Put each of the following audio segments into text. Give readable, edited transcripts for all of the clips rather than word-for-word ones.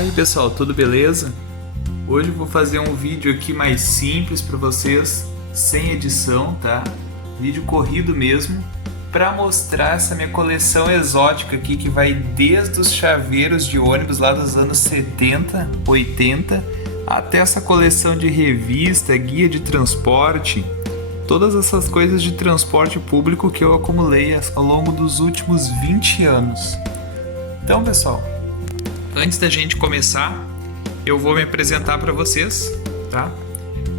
Aí pessoal, tudo beleza? Hoje eu vou fazer um vídeo aqui mais simples para vocês, sem edição, tá? Vídeo corrido mesmo, para mostrar essa minha coleção exótica aqui que vai desde os chaveiros de ônibus lá dos anos 70, 80, até essa coleção de revista, guia de transporte, todas essas coisas de transporte público que eu acumulei ao longo dos últimos 20 anos. Então pessoal, antes da gente começar, eu vou me apresentar para vocês, tá?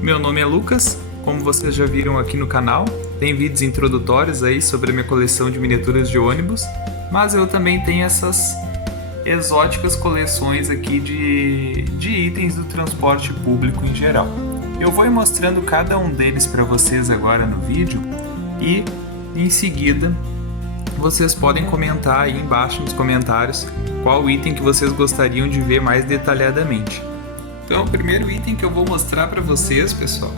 Meu nome é Lucas, como vocês já viram aqui no canal, tem vídeos introdutórios aí sobre a minha coleção de miniaturas de ônibus, mas eu também tenho essas exóticas coleções aqui de itens do transporte público em geral. Eu vou ir mostrando cada um deles para vocês agora no vídeo e em seguida vocês podem comentar aí embaixo nos comentários qual item que vocês gostariam de ver mais detalhadamente. Então, o primeiro item que eu vou mostrar para vocês, pessoal,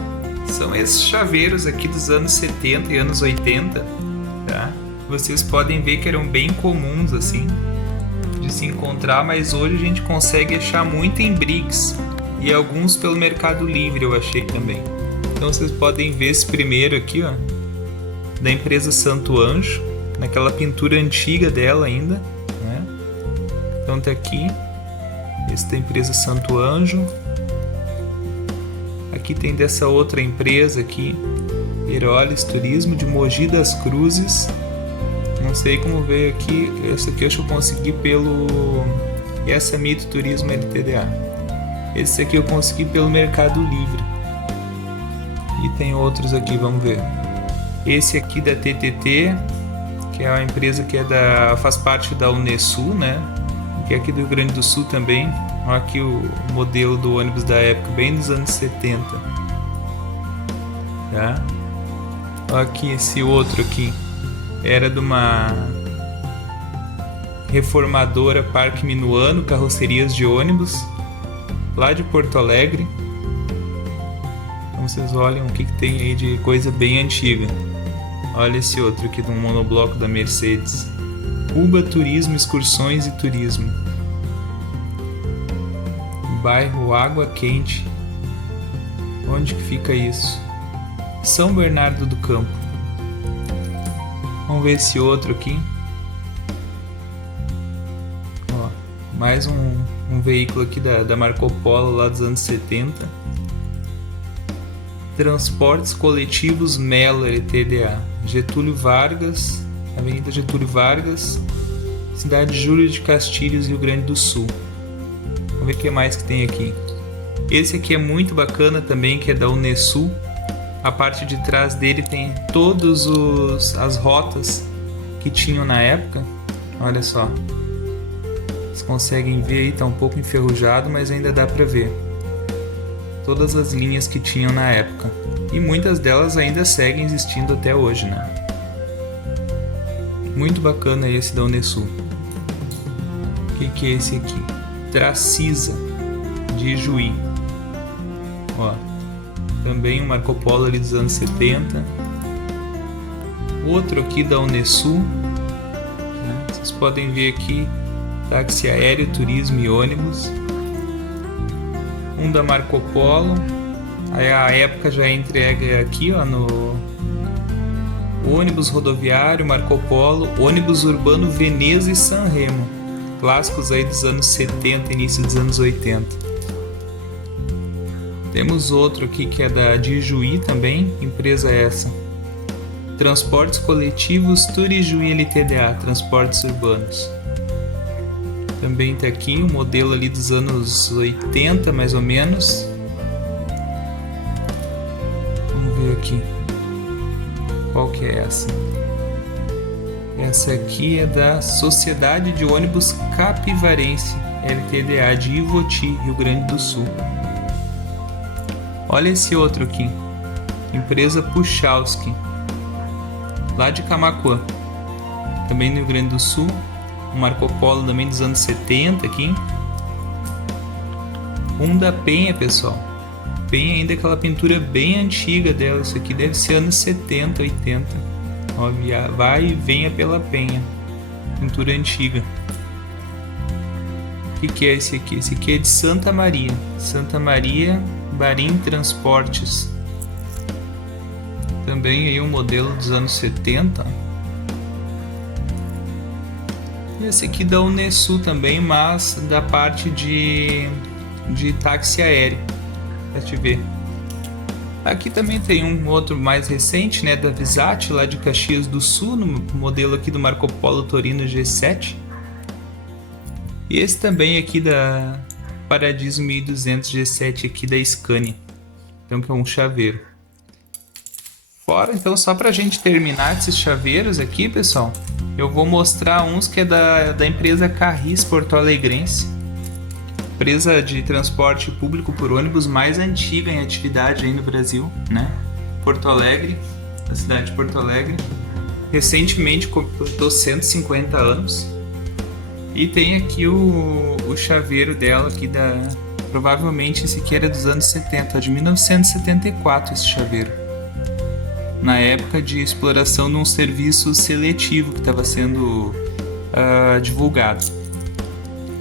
são esses chaveiros aqui dos anos 70 e anos 80, tá? Vocês podem ver que eram bem comuns assim de se encontrar, mas hoje a gente consegue achar muito em Briggs e alguns pelo Mercado Livre eu achei também. Então vocês podem ver esse primeiro aqui, ó, da empresa Santo Anjo, naquela pintura antiga dela ainda, né? Então tá aqui, esse da empresa Santo Anjo. Aqui tem dessa outra empresa aqui, Heroles Turismo de Mogi das Cruzes. Não sei como veio aqui, essa aqui eu acho que eu consegui pelo essa Mito Turismo LTDA. Esse aqui eu consegui pelo Mercado Livre. E tem outros aqui, vamos ver. Esse aqui da TTT, que é uma empresa que faz parte da Unesul, né? Que é aqui do Rio Grande do Sul também. Olha aqui o modelo do ônibus da época, bem dos anos 70. Tá? Olha aqui esse outro aqui. Era de uma reformadora Parque Minuano, carrocerias de ônibus, lá de Porto Alegre. Então vocês olham o que tem aí de coisa bem antiga. Olha esse outro aqui de um monobloco da Mercedes. Uba Turismo, Excursões e Turismo. Bairro Água Quente. Onde que fica isso? São Bernardo do Campo. Vamos ver esse outro aqui. Ó, mais um veículo aqui da Marco Polo lá dos anos 70. Transportes Coletivos Melo LTDA. Getúlio Vargas, Avenida Getúlio Vargas, cidade Júlio de Castilhos, Rio Grande do Sul. Vamos ver o que mais que tem aqui. Esse aqui é muito bacana também, que é da Unesul. A parte de trás dele tem todas as rotas que tinham na época. Olha só. Vocês conseguem ver aí, tá um pouco enferrujado, mas ainda dá para ver. Todas as linhas que tinham na época. E muitas delas ainda seguem existindo até hoje, né? Muito bacana esse da Unesul. O que é esse aqui? Tracisa, de Ijuí. Ó, também um Marco Polo ali dos anos 70. Outro aqui da Unesul. Né? Vocês podem ver aqui, táxi aéreo, turismo e ônibus. Um da Marco Polo. Aí a época já é entregue aqui, ó, no ônibus rodoviário, Marco Polo, ônibus urbano Veneza e Sanremo. Clássicos aí dos anos 70, início dos anos 80. Temos outro aqui que é de Ijuí também, empresa essa. Transportes Coletivos Turijuí LTDA, transportes urbanos. Também está aqui o modelo ali dos anos 80, mais ou menos. Vamos ver aqui. Qual que é essa? Essa aqui é da Sociedade de Ônibus Capivarense, LTDA, de Ivoti, Rio Grande do Sul. Olha esse outro aqui. Empresa Puchalski, lá de Camaquã, também no Rio Grande do Sul. Um Marco Polo também dos anos 70 aqui. Um da Penha, pessoal. Penha ainda é aquela pintura bem antiga dela. Isso aqui deve ser anos 70, 80. Ó, vai e venha pela Penha. Pintura antiga. que é esse aqui? Esse aqui é de Santa Maria. Santa Maria Barim Transportes. Também aí um modelo dos anos 70. Esse aqui da Unesul também, mas da parte de táxi aéreo. Pra te ver. Aqui também tem um outro mais recente, né, da Visat, lá de Caxias do Sul, no modelo aqui do Marco Polo Torino G7. E esse também aqui da Paradiso 1200 G7 aqui da Scania. Então que é um chaveiro. Fora, então, só pra gente terminar esses chaveiros aqui, pessoal, eu vou mostrar uns que é da empresa Carris Porto Alegrense. Empresa de transporte público por ônibus mais antiga em atividade aí no Brasil, né? Porto Alegre, a cidade de Porto Alegre. Recentemente completou 150 anos. E tem aqui o chaveiro dela aqui provavelmente esse aqui era dos anos 70, de 1974 esse chaveiro. Na época de exploração de um serviço seletivo que estava sendo divulgado.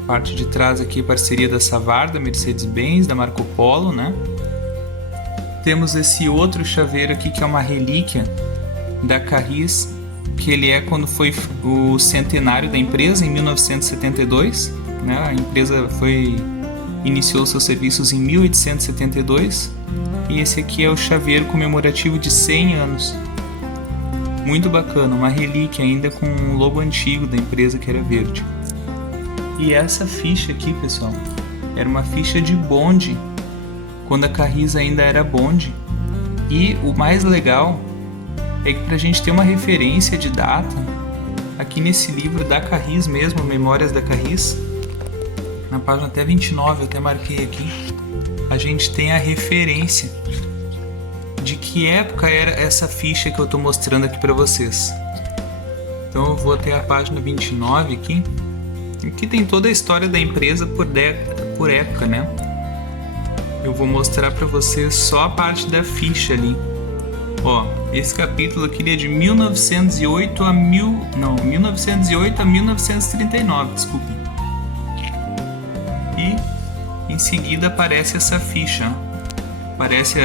Parte de trás aqui, parceria da Savar, da Mercedes-Benz, da Marco Polo, né? Temos esse outro chaveiro aqui que é uma relíquia da Carris, que ele é quando foi o centenário da empresa, em 1972, né? A empresa iniciou seus serviços em 1872 e esse aqui é o chaveiro comemorativo de 100 anos. Muito bacana, uma relíquia ainda com um logo antigo da empresa que era verde. E essa ficha aqui, pessoal, era uma ficha de bonde, quando a Carris ainda era bonde. E o mais legal é que pra gente ter uma referência de data, aqui nesse livro da Carris mesmo, Memórias da Carris, na página até 29, eu até marquei aqui, a gente tem a referência de que época era essa ficha que eu tô mostrando aqui pra vocês. Então eu vou até a página 29 aqui. Aqui tem toda a história da empresa por época, né? Eu vou mostrar para vocês só a parte da ficha ali. Ó, esse capítulo aqui é de 1908 a 1939, desculpe. E em seguida aparece essa ficha. Aparece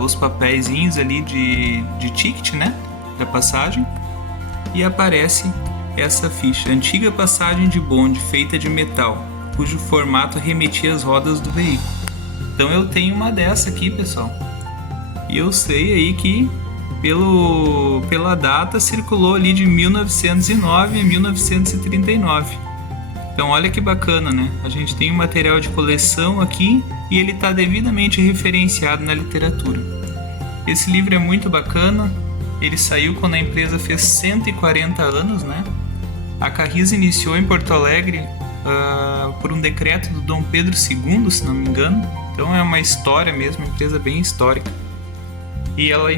os papeizinhos ali de ticket, né? Da passagem. E aparece essa ficha, antiga passagem de bonde feita de metal, cujo formato remetia às rodas do veículo. Então eu tenho uma dessa aqui, pessoal. E eu sei aí que pela data circulou ali de 1909 a 1939. Então olha que bacana, né? A gente tem um material de coleção aqui e ele está devidamente referenciado na literatura. Esse livro é muito bacana. Ele saiu quando a empresa fez 140 anos, né? A Carris iniciou em Porto Alegre por um decreto do Dom Pedro II, se não me engano. Então é uma história mesmo, uma empresa bem histórica. E ela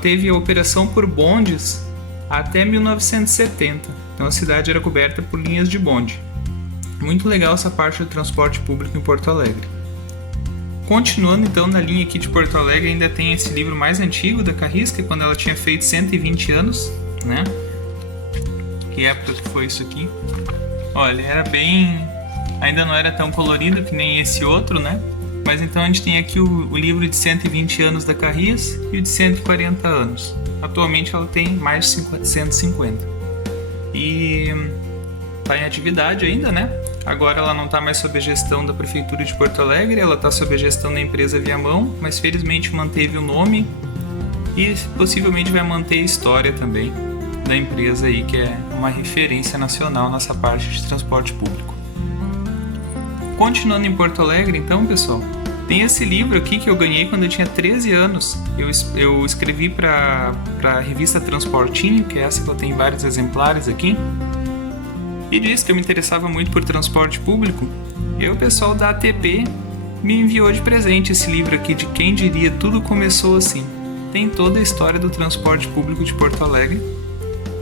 teve a operação por bondes até 1970. Então a cidade era coberta por linhas de bonde. Muito legal essa parte do transporte público em Porto Alegre. Continuando então na linha aqui de Porto Alegre, ainda tem esse livro mais antigo da Carris, que é quando ela tinha feito 120 anos, né? Que época que foi isso aqui? Olha, era ainda não era tão colorido que nem esse outro, né? Mas então a gente tem aqui o livro de 120 anos da Carris e o de 140 anos. Atualmente ela tem mais de 150. E está em atividade ainda, né? Agora ela não está mais sob a gestão da Prefeitura de Porto Alegre, ela está sob a gestão da empresa Viamão, mas felizmente manteve o nome e possivelmente vai manter a história também da empresa aí, que é uma referência nacional nessa parte de transporte público. Continuando em Porto Alegre, então, pessoal, tem esse livro aqui que eu ganhei quando eu tinha 13 anos. Eu escrevi para a revista Transportinho, que é essa que eu tenho vários exemplares aqui, e disse que eu me interessava muito por transporte público. E o pessoal da ATP me enviou de presente esse livro aqui de Quem Diria Tudo Começou Assim. Tem toda a história do transporte público de Porto Alegre.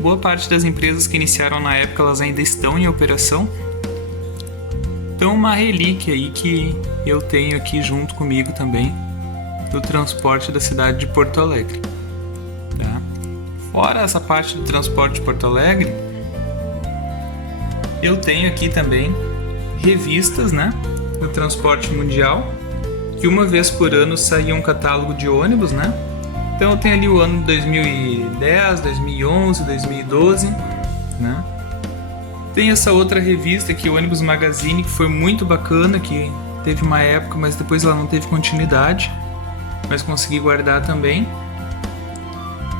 Boa parte das empresas que iniciaram na época, elas ainda estão em operação. Então uma relíquia aí que eu tenho aqui junto comigo também, do transporte da cidade de Porto Alegre. Tá? Fora essa parte do transporte de Porto Alegre, eu tenho aqui também revistas, né, do transporte mundial, que uma vez por ano saía um catálogo de ônibus, né? Então eu tenho ali o ano de 2010, 2011, 2012, né? Tem essa outra revista aqui, o Ônibus Magazine, que foi muito bacana, que teve uma época, mas depois ela não teve continuidade, mas consegui guardar também.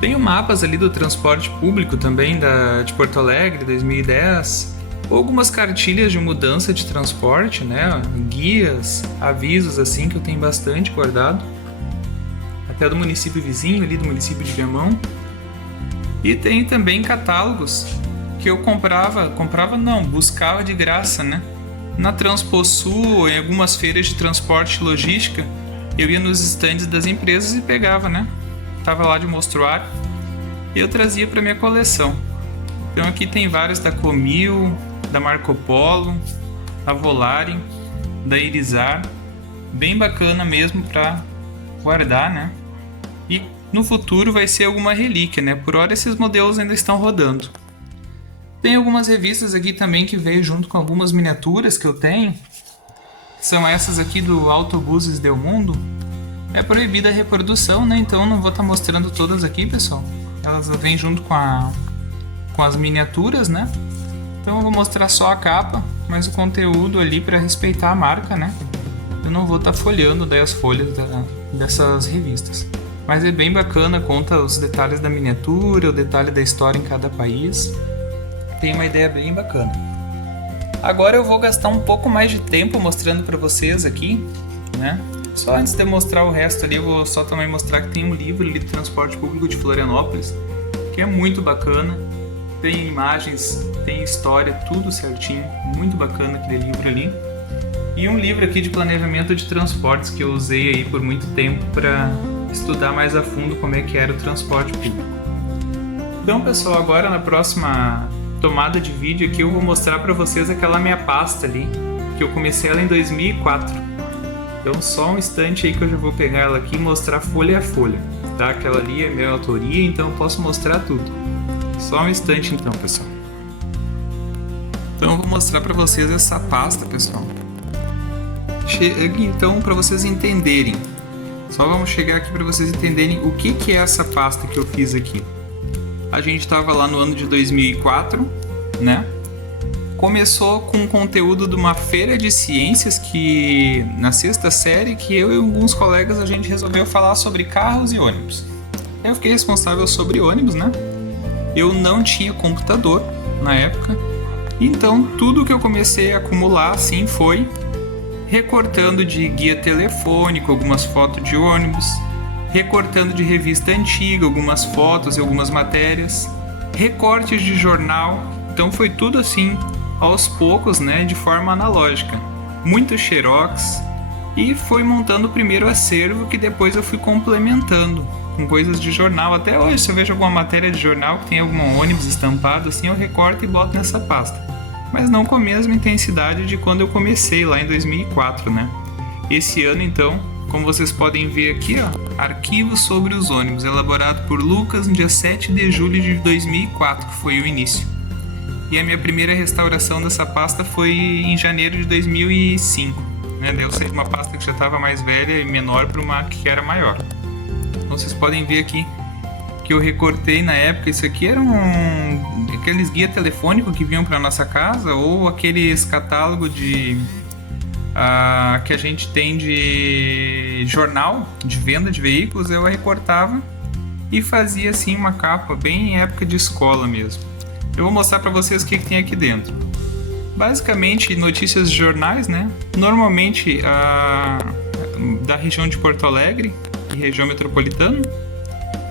Tenho mapas ali do transporte público também, de Porto Alegre, 2010, algumas cartilhas de mudança de transporte, né? Guias, avisos assim, que eu tenho bastante guardado, até do município vizinho ali, do município de Viamão. E tem também catálogos que eu buscava de graça, né? Na Transposul, em algumas feiras de transporte e logística, eu ia nos estandes das empresas e pegava, né? Tava lá de mostruário e eu trazia para minha coleção. Então aqui tem vários da Comil, da Marco Polo, da Volare, da Irizar, bem bacana mesmo para guardar, né? E no futuro vai ser alguma relíquia, né? Por hora esses modelos ainda estão rodando. Tem algumas revistas aqui também que veio junto com algumas miniaturas que eu tenho. São essas aqui do Autobuses del Mundo. É proibida a reprodução, né? Então não vou estar mostrando todas aqui, pessoal. Elas vêm junto com as miniaturas, né? Então eu vou mostrar só a capa, mas o conteúdo ali para respeitar a marca, né? Eu não vou estar folheando daí as folhas dessas revistas. Mas é bem bacana, conta os detalhes da miniatura, o detalhe da história em cada país. Tem uma ideia bem bacana. Agora eu vou gastar um pouco mais de tempo mostrando para vocês aqui, né? Só antes de mostrar o resto ali, eu vou só também mostrar que tem um livro ali do transporte público de Florianópolis, que é muito bacana. Tem imagens, tem história, tudo certinho. Muito bacana aquele livro ali. E um livro aqui de planejamento de transportes que eu usei aí por muito tempo para estudar mais a fundo como é que era o transporte público. Então, pessoal, agora na próxima tomada de vídeo aqui eu vou mostrar para vocês aquela minha pasta ali, que eu comecei ela em 2004. Então só um instante aí que eu já vou pegar ela aqui e mostrar folha a folha, tá? Aquela ali é minha autoria, então eu posso mostrar tudo. Só um instante então, pessoal. Então eu vou mostrar para vocês essa pasta, pessoal. Então, para vocês entenderem, só vamos chegar aqui para vocês entenderem o que é essa pasta que eu fiz aqui. A gente estava lá no ano de 2004, né? Começou com conteúdo de uma feira de ciências que na sexta série que eu e alguns colegas a gente resolveu falar sobre carros e ônibus. Eu fiquei responsável sobre ônibus, né? Eu não tinha computador na época, então tudo que eu comecei a acumular assim foi recortando de guia telefônico algumas fotos de ônibus, recortando de revista antiga algumas fotos e algumas matérias, recortes de jornal. Então foi tudo assim aos poucos, né, de forma analógica, muito xerox, e foi montando o primeiro acervo que depois eu fui complementando com coisas de jornal. Até hoje, se eu vejo alguma matéria de jornal que tem algum ônibus estampado assim, eu recorto e boto nessa pasta, mas não com a mesma intensidade de quando eu comecei lá em 2004, né? Esse ano então, como vocês podem ver aqui, ó, arquivos sobre os ônibus, elaborado por Lucas no dia 7 de julho de 2004, que foi o início. E a minha primeira restauração dessa pasta foi em janeiro de 2005, né? Daí eu saí de uma pasta que já estava mais velha e menor para uma que era maior. Então vocês podem ver aqui que eu recortei na época. Isso aqui eram aqueles guia telefônico que vinham para nossa casa, ou aqueles catálogos de que a gente tem de jornal de venda de veículos. Eu recortava e fazia assim uma capa bem em época de escola mesmo. Eu vou mostrar para vocês o que tem aqui dentro. Basicamente notícias de jornais, né? Normalmente da região de Porto Alegre e região metropolitana.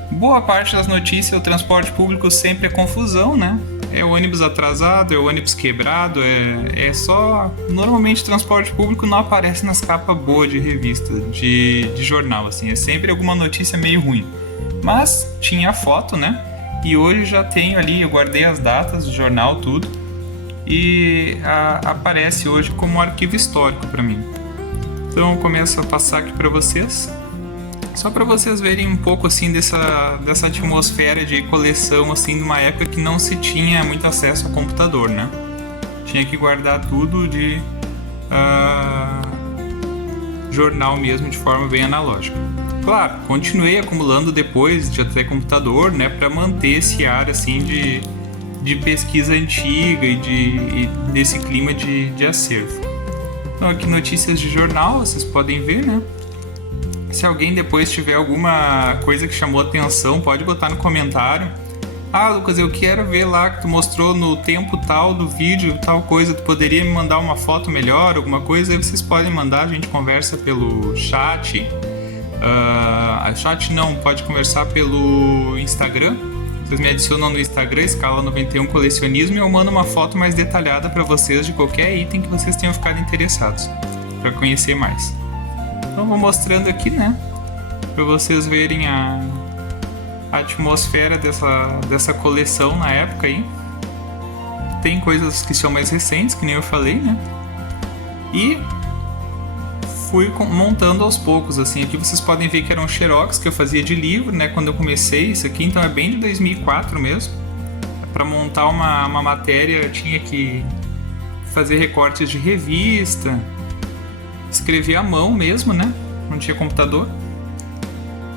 Boa parte das notícias, o transporte público sempre é confusão, né? É o ônibus atrasado, é o ônibus quebrado, é só... Normalmente transporte público não aparece nas capas boas de revista, de jornal, assim. É sempre alguma notícia meio ruim. Mas tinha foto, né? E hoje já tenho ali, eu guardei as datas do jornal, tudo. E aparece hoje como um arquivo histórico para mim. Então eu começo a passar aqui para vocês. Só para vocês verem um pouco assim dessa atmosfera de coleção assim, numa época que não se tinha muito acesso ao computador, né? Tinha que guardar tudo jornal mesmo de forma bem analógica. Claro, continuei acumulando depois de até computador, né, para manter esse ar assim de pesquisa antiga e desse clima de acervo. Então aqui notícias de jornal, vocês podem ver, né? Se alguém depois tiver alguma coisa que chamou atenção, pode botar no comentário. Ah, Lucas, eu quero ver lá que tu mostrou no tempo tal do vídeo, tal coisa, tu poderia me mandar uma foto melhor, alguma coisa? Aí vocês podem mandar, a gente conversa pelo chat. Chat não, pode conversar pelo Instagram. Vocês me adicionam no Instagram, Escala91 Colecionismo, e eu mando uma foto mais detalhada para vocês de qualquer item que vocês tenham ficado interessados, para conhecer mais. Então vou mostrando aqui, né, para vocês verem a atmosfera dessa coleção na época aí. Tem coisas que são mais recentes, que nem eu falei, né? E fui montando aos poucos, assim. Aqui vocês podem ver que era um xerox que eu fazia de livro, né? Quando eu comecei isso aqui, então é bem de 2004 mesmo. Para montar uma matéria eu tinha que fazer recortes de revista, escrever à mão mesmo, né? Não tinha computador.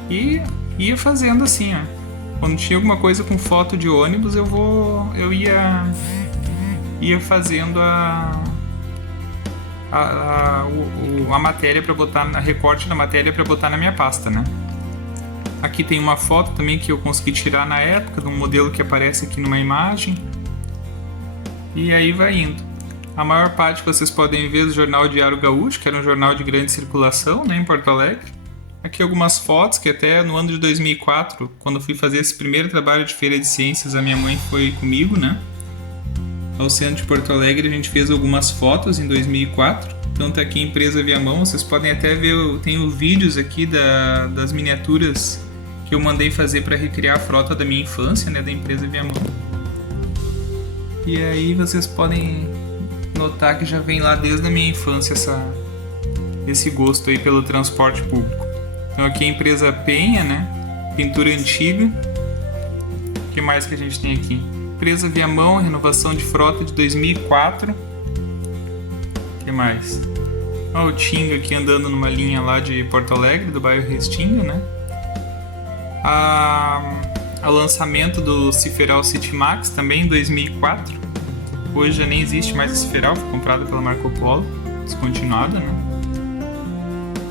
E ia fazendo assim, ó. Quando tinha alguma coisa com foto de ônibus, eu ia fazendo a matéria para botar, na recorte da matéria para botar na minha pasta, né? Aqui tem uma foto também que eu consegui tirar na época de um modelo que aparece aqui numa imagem. E aí vai indo. A maior parte que vocês podem ver do jornal Diário Gaúcho, que era um jornal de grande circulação, né, em Porto Alegre. Aqui algumas fotos que até no ano de 2004, quando eu fui fazer esse primeiro trabalho de feira de ciências, a minha mãe foi comigo, né? Ao centro de Porto Alegre a gente fez algumas fotos em 2004. Então tá aqui a empresa Viamão, vocês podem até ver, eu tenho vídeos aqui das miniaturas que eu mandei fazer para recriar a frota da minha infância, né, da empresa Viamão. E aí vocês podem notar que já vem lá desde a minha infância esse gosto aí pelo transporte público. Então aqui a empresa Penha, né? Pintura antiga. O que mais que a gente tem aqui? Empresa Viamão, renovação de frota de 2004. O que mais? Olha o Tinga aqui andando numa linha lá de Porto Alegre, do bairro Restinga, né? A lançamento do Ciferal City Max também em 2004. Hoje já nem existe mais a Ciferal, foi comprada pela Marco Polo, descontinuada, né?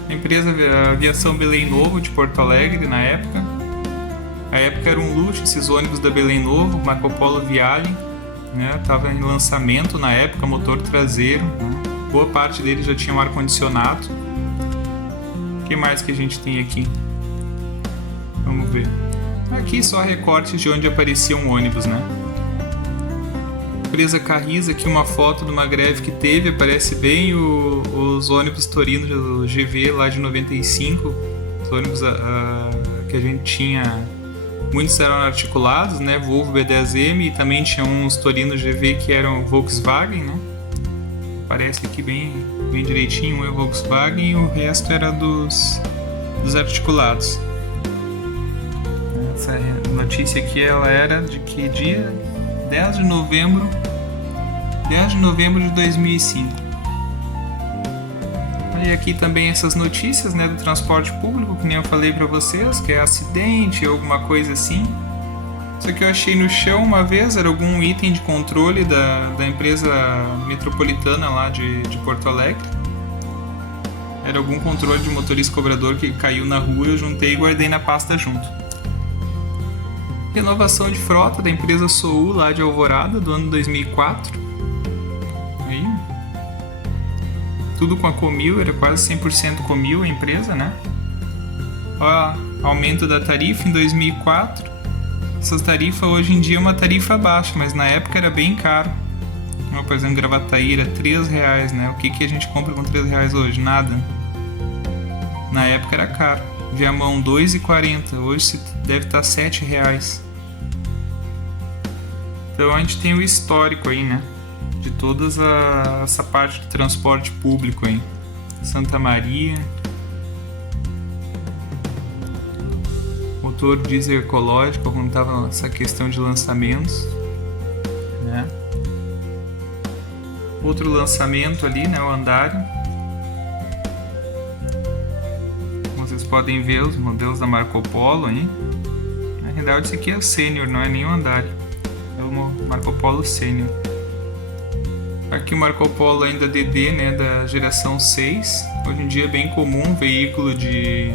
A empresa Aviação Belém Novo de Porto Alegre na época. A época era um luxo esses ônibus da Belém Novo, Marco Polo Viale, né? Tava em lançamento na época, motor traseiro, né? Boa parte deles já tinha um ar-condicionado. O que mais que a gente tem aqui? Vamos ver. Aqui só recortes de onde aparecia um ônibus, né? Empresa Carris, aqui uma foto de uma greve que teve, aparece bem os ônibus Torino do GV lá de 95, os ônibus que a gente tinha, muitos eram articulados, né, Volvo B10M, e também tinha uns Torino GV que eram Volkswagen, né, aparece aqui bem direitinho, um é Volkswagen e o resto era dos articulados. Essa notícia aqui ela era de que dia? 10 de novembro de 2005. E aqui também essas notícias, né, do transporte público, que nem eu falei para vocês, que é acidente ou alguma coisa assim. Isso aqui eu achei no chão uma vez, era algum item de controle da empresa metropolitana lá de Porto Alegre. Era algum controle de motorista cobrador que caiu na rua, eu juntei e guardei na pasta junto. Renovação de frota da empresa Soul lá de Alvorada, do ano 2004. Aí. Tudo com a Comil, era quase 100% Comil a empresa, né? Ó, aumento da tarifa em 2004. Essa tarifa hoje em dia é uma tarifa baixa, mas na época era bem caro. Por exemplo, Gravataí era R$3, né? O que a gente compra com R$3 hoje? Nada. Na época era caro. Viamão R$2,40, hoje deve estar R$7. Então a gente tem o histórico aí, né? De toda essa parte do transporte público aí. Santa Maria. Motor diesel ecológico, quando estava essa questão de lançamentos, né? Outro lançamento ali, né, o Andario. Vocês podem ver os modelos da Marco Polo aí. Na realidade esse aqui é o Sênior, não é nem o Andario. É o Marco Polo Sênior. Aqui o Marco Polo ainda DD, né, da geração 6. Hoje em dia é bem comum um veículo de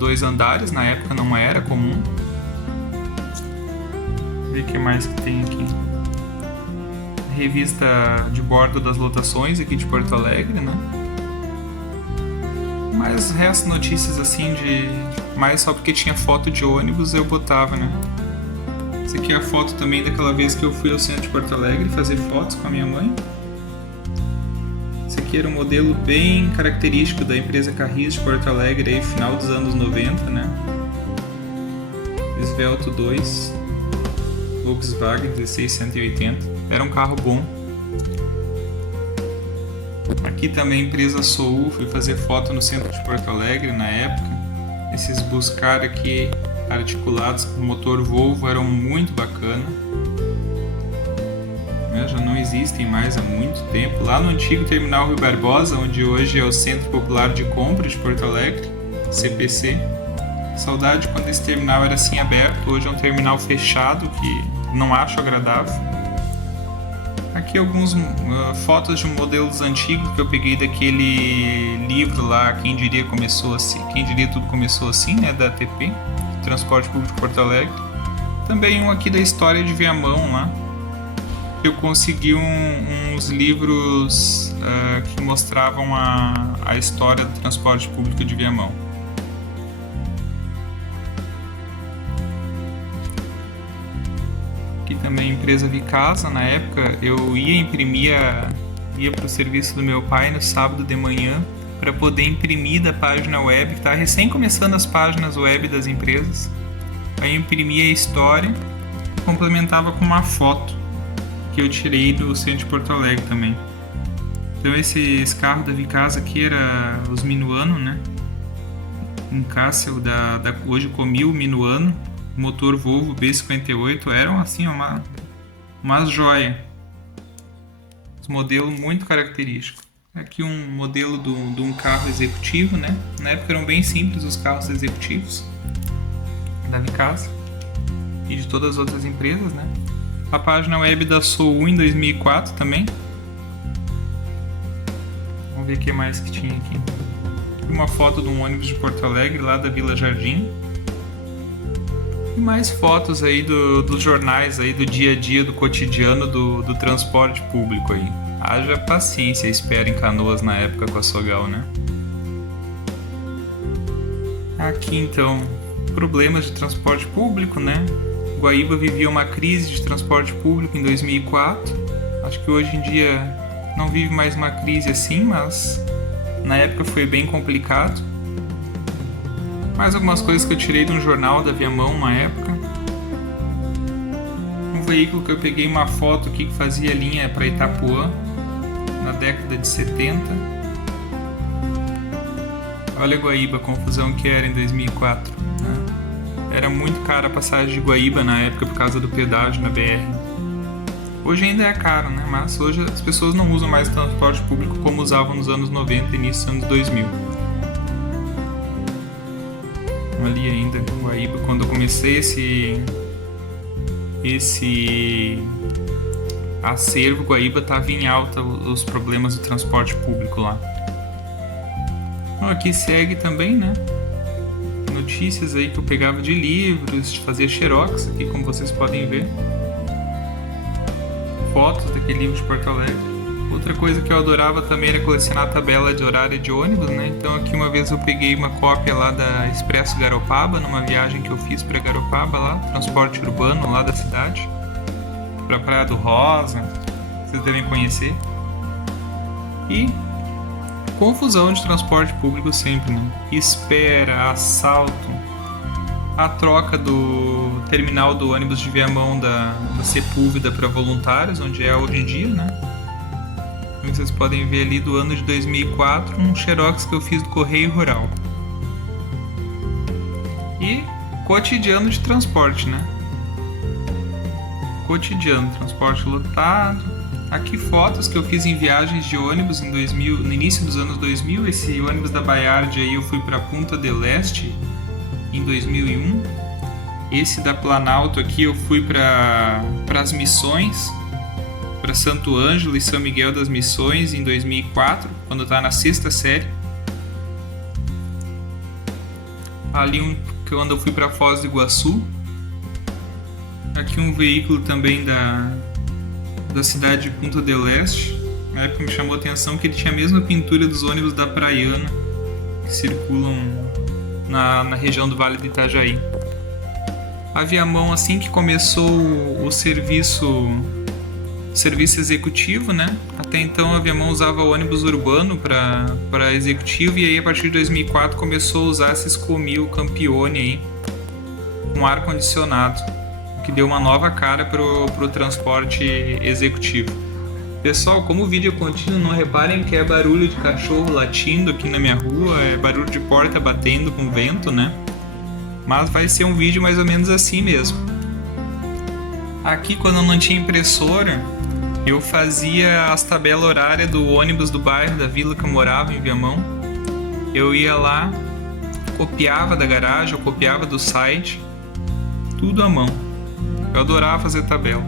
2 andares, na época não era comum. Vamos ver o que mais que tem aqui. Revista de bordo das lotações aqui de Porto Alegre, né? Mas restam notícias assim de... mais só porque tinha foto de ônibus eu botava, né? Essa aqui é a foto também daquela vez que eu fui ao centro de Porto Alegre fazer fotos com a minha mãe. Esse aqui era um modelo bem característico da empresa Carris de Porto Alegre, aí, final dos anos 90, né? Svelto 2, Volkswagen 16180. Era um carro bom. Aqui também a empresa Soul, fui fazer foto no centro de Porto Alegre na época. Esses Buscar aqui articulados com motor Volvo eram muito bacana. Já não existem mais há muito tempo. Lá no antigo terminal Rui Barbosa, onde hoje é o Centro Popular de Compra de Porto Alegre, CPC. Saudade quando esse terminal era assim aberto. Hoje é um terminal fechado que não acho agradável. Aqui algumas fotos de modelos antigos que eu peguei daquele livro lá, Quem Diria Começou Assim, Quem Diria Tudo Começou Assim, né, da ATP, Transporte Público de Porto Alegre. Também um aqui da história de Viamão lá. Eu consegui uns livros que mostravam a história do transporte público de Viamão. Aqui também a empresa Vicasa, na época eu ia para o serviço do meu pai no sábado de manhã para poder imprimir da página web, que está recém começando as páginas web das empresas. Aí eu imprimia a história e complementava com uma foto que eu tirei do centro de Porto Alegre também. Então esse carro da Vicasa aqui era os Minuano, né? Um Cassel da hoje Comil Minuano, motor Volvo B58, eram assim uma joia. Um modelo muito característico. Aqui um modelo de um carro executivo, né? Na época eram bem simples os carros executivos da Vicasa e de todas as outras empresas, né? A página web da Soul em 2004 também. Vamos ver o que mais que tinha aqui. Uma foto de um ônibus de Porto Alegre, lá da Vila Jardim. E mais fotos aí dos jornais aí, do dia a dia, do cotidiano do transporte público aí. Haja paciência, espera em Canoas na época com a Sogal, né? Aqui então, problemas de transporte público, né? Guaíba vivia uma crise de transporte público em 2004. Acho que hoje em dia não vive mais uma crise assim, mas na época foi bem complicado. Mais algumas coisas que eu tirei de um jornal da Viamão na época. Um veículo que eu peguei uma foto aqui que fazia linha para Itapuã na década de 70. Olha Guaíba, a confusão que era em 2004, né? Era muito cara a passagem de Guaíba na época por causa do pedágio na BR. Hoje ainda é caro, né? Mas hoje as pessoas não usam mais transporte público como usavam nos anos 90 e início dos anos 2000. Ali ainda, Guaíba, quando eu comecei esse acervo, Guaíba estava em alta os problemas do transporte público lá. Então, aqui segue também, né? Notícias aí que eu pegava de livros, fazia xerox aqui, como vocês podem ver. Fotos daquele livro de Porto Alegre. Outra coisa que eu adorava também era colecionar a tabela de horário de ônibus, né? Então aqui uma vez eu peguei uma cópia lá da Expresso Garopaba, numa viagem que eu fiz para Garopaba lá, transporte urbano lá da cidade, para Praia do Rosa, vocês devem conhecer. E confusão de transporte público sempre, né? Espera, assalto, a troca do terminal do ônibus de Viamão da Sepúlveda para voluntários, onde é hoje em dia, né? Como vocês podem ver ali do ano de 2004, um xerox que eu fiz do Correio Rural. E cotidiano de transporte, né? Cotidiano, transporte lotado. Aqui fotos que eu fiz em viagens de ônibus em 2000, no início dos anos 2000. Esse ônibus da Baiard aí eu fui para Punta del Este em 2001. Esse da Planalto aqui eu fui para as Missões, para Santo Ângelo e São Miguel das Missões em 2004, quando eu estava na 6ª série. Ali quando eu fui para Foz do Iguaçu. Aqui um veículo também da cidade de Punta del Este. Na época me chamou a atenção que ele tinha a mesma pintura dos ônibus da Praiana que circulam na região do Vale do Itajaí. A Viamão, assim que começou o serviço executivo, né? Até então a Viamão usava ônibus urbano para executivo, e aí a partir de 2004 começou a usar esses Comil Campione aí, com ar condicionado, que deu uma nova cara pro transporte executivo. Pessoal, como o vídeo é contínuo, não reparem que é barulho de cachorro latindo aqui na minha rua, é barulho de porta batendo com vento, né? Mas vai ser um vídeo mais ou menos assim mesmo. Aqui, quando eu não tinha impressora, eu fazia as tabelas horárias do ônibus do bairro, da vila que eu morava, em Viamão. Eu ia lá, copiava da garagem, eu copiava do site, tudo à mão. Eu adorava fazer tabela.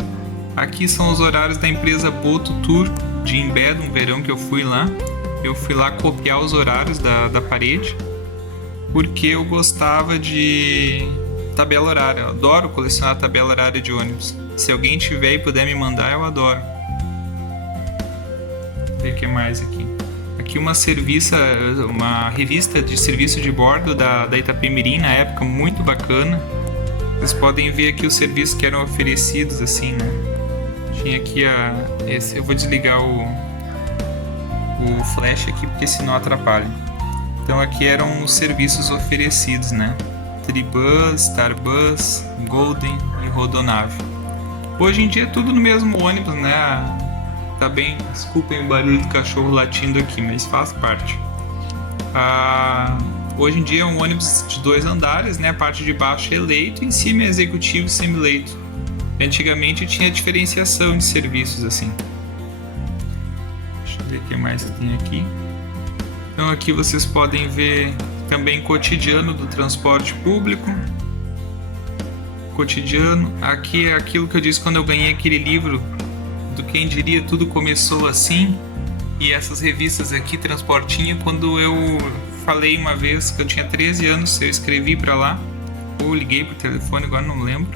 Aqui são os horários da empresa Boto Tour de Imbé, um verão que eu fui lá. Eu fui lá copiar os horários da parede, porque eu gostava de tabela horária. Eu adoro colecionar tabela horária de ônibus. Se alguém tiver e puder me mandar, eu adoro. Vou ver o que mais aqui. Aqui uma revista de serviço de bordo da Itapemirim, na época, muito bacana. Vocês podem ver aqui os serviços que eram oferecidos, assim, né? Tinha aqui eu vou desligar o flash aqui, porque senão atrapalha. Então aqui eram os serviços oferecidos, né? Tribus, Starbus, Golden e Rodonave. Hoje em dia é tudo no mesmo ônibus, né? Tá bem, desculpem o barulho do cachorro latindo aqui, mas faz parte. Hoje em dia é um ônibus de 2 andares, né? A parte de baixo é leito, em cima é executivo e semileito. Antigamente tinha diferenciação de serviços assim. Deixa eu ver o que mais tem aqui. Então aqui vocês podem ver também cotidiano do transporte público. Cotidiano. Aqui é aquilo que eu disse quando eu ganhei aquele livro do Quem Diria Tudo Começou Assim. E essas revistas aqui, Transportinho, quando eu falei uma vez que eu tinha 13 anos, eu escrevi para lá, ou liguei por telefone, agora não lembro,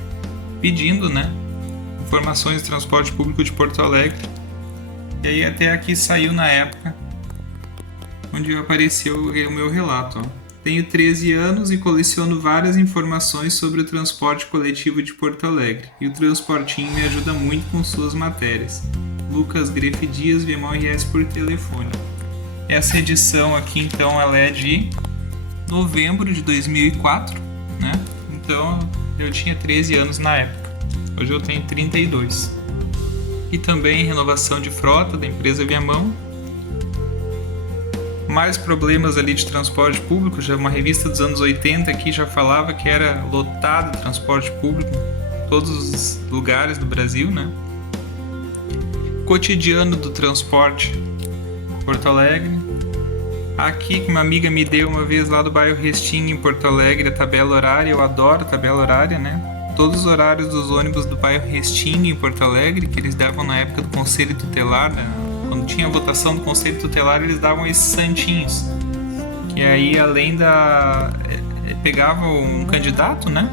pedindo, né, informações de transporte público de Porto Alegre. E aí até aqui saiu na época onde apareceu o meu relato. Tenho 13 anos e coleciono várias informações sobre o transporte coletivo de Porto Alegre, e o Transportinho me ajuda muito com suas matérias. Lucas Grefe Dias, Viamão RS por telefone. Essa edição aqui, então, ela é de novembro de 2004, né? Então, eu tinha 13 anos na época. Hoje eu tenho 32. E também renovação de frota da empresa Viamão. Mais problemas ali de transporte público. Já uma revista dos anos 80 aqui já falava que era lotado de transporte público em todos os lugares do Brasil, né? Cotidiano do transporte Porto Alegre. Aqui que uma amiga me deu uma vez lá do bairro Restinga, em Porto Alegre, a tabela horária. Eu adoro a tabela horária, né? Todos os horários dos ônibus do bairro Restinga, em Porto Alegre, que eles davam na época do Conselho Tutelar, né? Quando tinha a votação do Conselho Tutelar, eles davam esses santinhos. Que aí, além pegavam um candidato, né?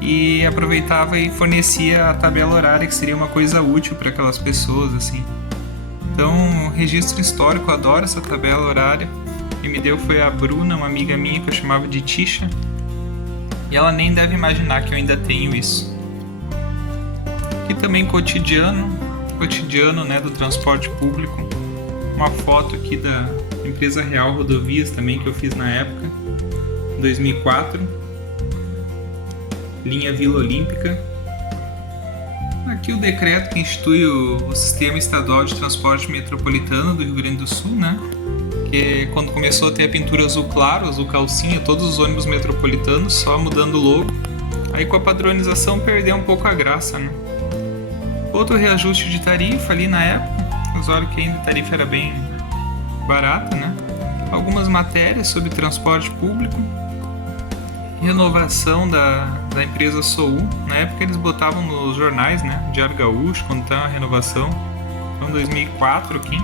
E aproveitava e fornecia a tabela horária, que seria uma coisa útil para aquelas pessoas, assim. Então, registro histórico, adoro essa tabela horária. Quem me deu foi a Bruna, uma amiga minha que eu chamava de Tisha. E ela nem deve imaginar que eu ainda tenho isso. Aqui também cotidiano, né, do transporte público. Uma foto aqui da empresa Real Rodovias também, que eu fiz na época, 2004. Linha Vila Olímpica. Aqui o decreto que institui o Sistema Estadual de Transporte Metropolitano do Rio Grande do Sul, né? Que é quando começou a ter a pintura azul claro, azul calcinha, todos os ônibus metropolitanos, só mudando o logo. Aí com a padronização perdeu um pouco a graça, né? Outro reajuste de tarifa ali na época, nas horas que ainda a tarifa era bem barata, né? Algumas matérias sobre transporte público, renovação da empresa Soul. Na época eles botavam nos jornais, né? Diário Gaúcho, quando tá a renovação. Então 2004 aqui.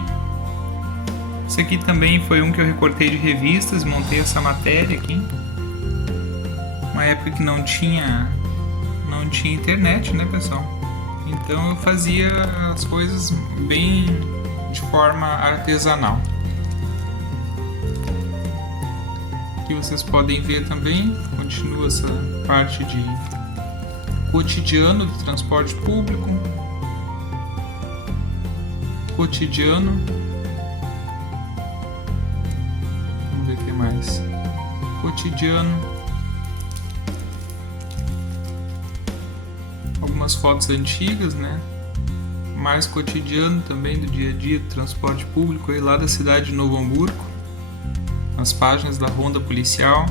Esse aqui também foi um que eu recortei de revistas, montei essa matéria aqui. Uma época que não tinha internet, né, pessoal? Então eu fazia as coisas bem de forma artesanal. Aqui vocês podem ver também, continua essa parte de cotidiano do transporte público. Cotidiano. Vamos ver o que mais. Cotidiano. Algumas fotos antigas, né? Mais cotidiano também do dia a dia do transporte público aí lá da cidade de Novo Hamburgo. As páginas da ronda policial.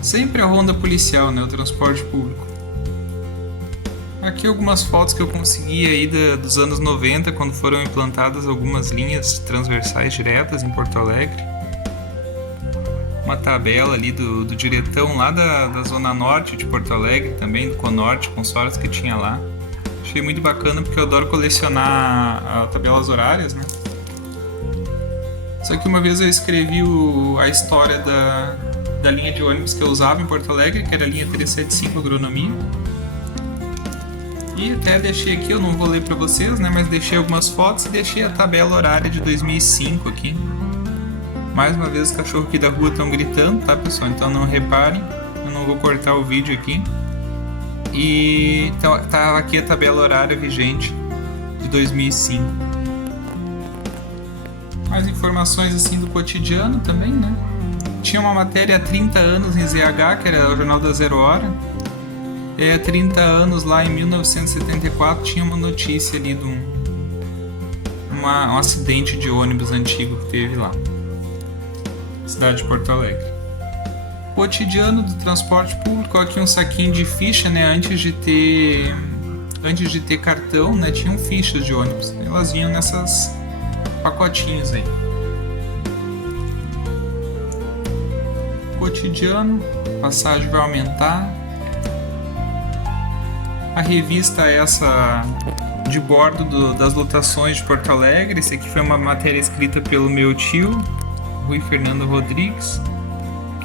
Sempre a ronda policial, né? O transporte público. Aqui algumas fotos que eu consegui aí dos anos 90, quando foram implantadas algumas linhas transversais diretas em Porto Alegre. Uma tabela ali do diretão lá da Zona Norte de Porto Alegre, também do Conorte, consórcio que tinha lá. Achei muito bacana porque eu adoro colecionar tabelas horárias, né? Só que uma vez eu escrevi a história da linha de ônibus que eu usava em Porto Alegre, que era a linha 375 Agronomia. E até deixei aqui, eu não vou ler para vocês, né? Mas deixei algumas fotos e deixei a tabela horária de 2005 aqui. Mais uma vez os cachorros aqui da rua estão gritando, tá, pessoal? Então não reparem, eu não vou cortar o vídeo aqui. E então, tá aqui a tabela horária vigente de 2005. Mais informações assim do cotidiano também, né? Tinha uma matéria há 30 anos em ZH, que era o Jornal da Zero Hora. E há 30 anos, lá em 1974, tinha uma notícia ali de um acidente de ônibus antigo que teve lá. Cidade de Porto Alegre. Cotidiano do transporte público, aqui um saquinho de ficha, né? Antes de ter cartão, né? Tinham fichas de ônibus. Elas vinham nessas pacotinhos aí. Cotidiano, passagem vai aumentar. A revista é essa de bordo das lotações de Porto Alegre. Esse aqui foi uma matéria escrita pelo meu tio, Rui Fernando Rodrigues,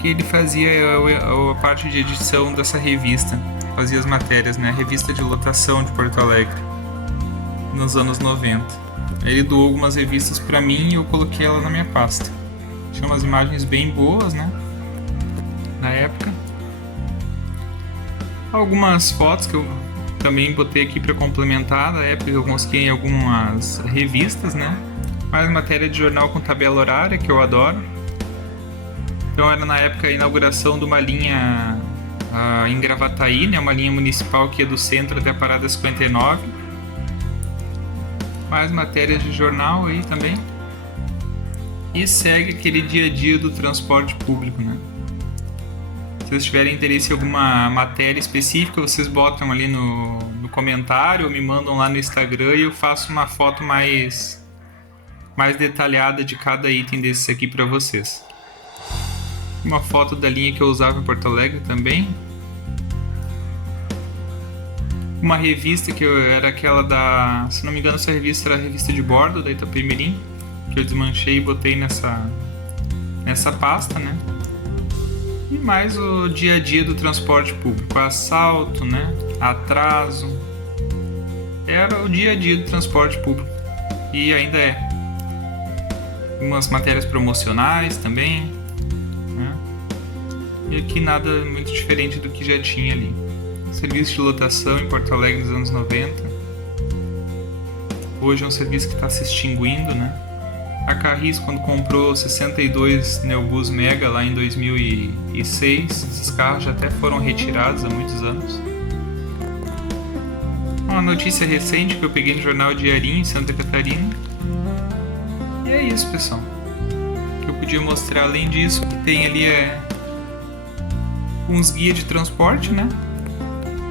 que ele fazia a parte de edição dessa revista, fazia as matérias, né? A revista de lotação de Porto Alegre, nos anos 90. Ele doou algumas revistas para mim e eu coloquei ela na minha pasta. Tinha umas imagens bem boas, né? Na época. Algumas fotos que eu também botei aqui para complementar, da época eu consegui em algumas revistas, né? Mais matéria de jornal com tabela horária, que eu adoro. Então era na época a inauguração de uma linha em Gravataí, né? Uma linha municipal que ia do centro até a parada 59. Mais matérias de jornal aí também. E segue aquele dia a dia do transporte público, né? Se vocês tiverem interesse em alguma matéria específica, vocês botam ali no comentário ou me mandam lá no Instagram e eu faço uma foto mais detalhada de cada item desses aqui para vocês. Uma foto da linha que eu usava em Porto Alegre também. Uma revista que era aquela se não me engano essa revista era a revista de bordo da Itapemirim, que eu desmanchei e botei nessa pasta, né? E mais o dia a dia do transporte público, assalto, né? Atraso. Era o dia a dia do transporte público e ainda é. Umas matérias promocionais também, né? E aqui nada muito diferente do que já tinha ali. Serviço de lotação em Porto Alegre nos anos 90. Hoje é um serviço que está se extinguindo, né? A Carris, quando comprou 62 Neobus Mega lá em 2006, esses carros já até foram retirados há muitos anos. Uma notícia recente que eu peguei no jornal Diarinho, em Santa Catarina. E é isso, pessoal. O que eu podia mostrar além disso, que tem ali uns guias de transporte, né?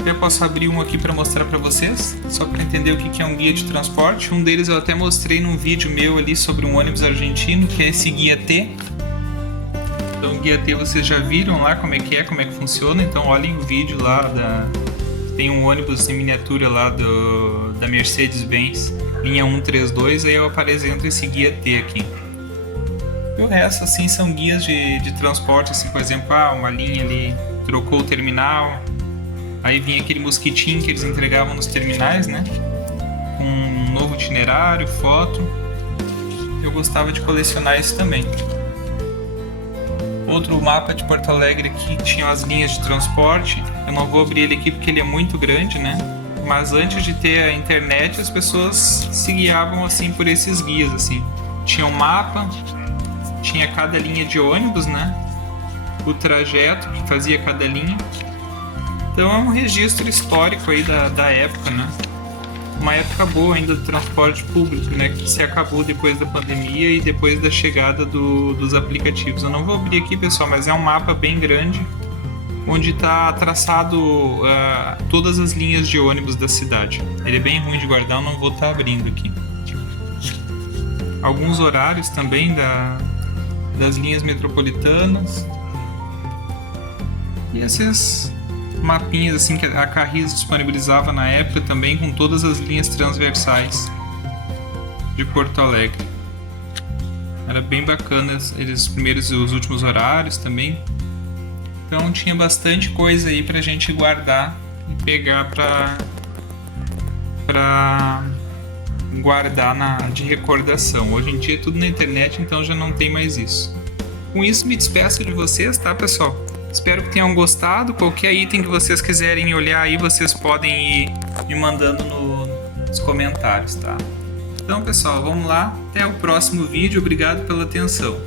Eu posso abrir um aqui para mostrar para vocês, só para entender o que é um guia de transporte. Um deles eu até mostrei num vídeo meu ali sobre um ônibus argentino, que é esse guia T. Então o guia T vocês já viram lá como é que funciona, então olhem o vídeo lá tem um ônibus em miniatura lá da Mercedes-Benz, linha 132, aí eu apresento esse guia T aqui. E o resto, assim, são guias de transporte, assim, por exemplo, uma linha ali trocou o terminal, aí vinha aquele mosquitinho que eles entregavam nos terminais, né? Com um novo itinerário, foto. Eu gostava de colecionar isso também. Outro mapa de Porto Alegre aqui tinha as linhas de transporte. Eu não vou abrir ele aqui porque ele é muito grande, né? Mas antes de ter a internet, as pessoas se guiavam assim por esses guias, assim. Tinha um mapa, tinha cada linha de ônibus, né? O trajeto que fazia cada linha. Então é um registro histórico aí da época, né? Uma época boa ainda do transporte público, né? Que se acabou depois da pandemia e depois da chegada dos aplicativos. Eu não vou abrir aqui, pessoal, mas é um mapa bem grande onde está traçado todas as linhas de ônibus da cidade. Ele é bem ruim de guardar, eu não vou estar abrindo aqui. Alguns horários também das linhas metropolitanas. E esses mapinhas assim que a Carris disponibilizava na época também, com todas as linhas transversais de Porto Alegre. Era bem bacana os primeiros e os últimos horários também. Então tinha bastante coisa aí pra gente guardar e pegar pra guardar de recordação. Hoje em dia é tudo na internet, então já não tem mais isso. Com isso me despeço de vocês, tá, pessoal? Espero que tenham gostado. Qualquer item que vocês quiserem olhar aí, vocês podem ir me mandando nos comentários, tá? Então, pessoal, vamos lá. Até o próximo vídeo. Obrigado pela atenção.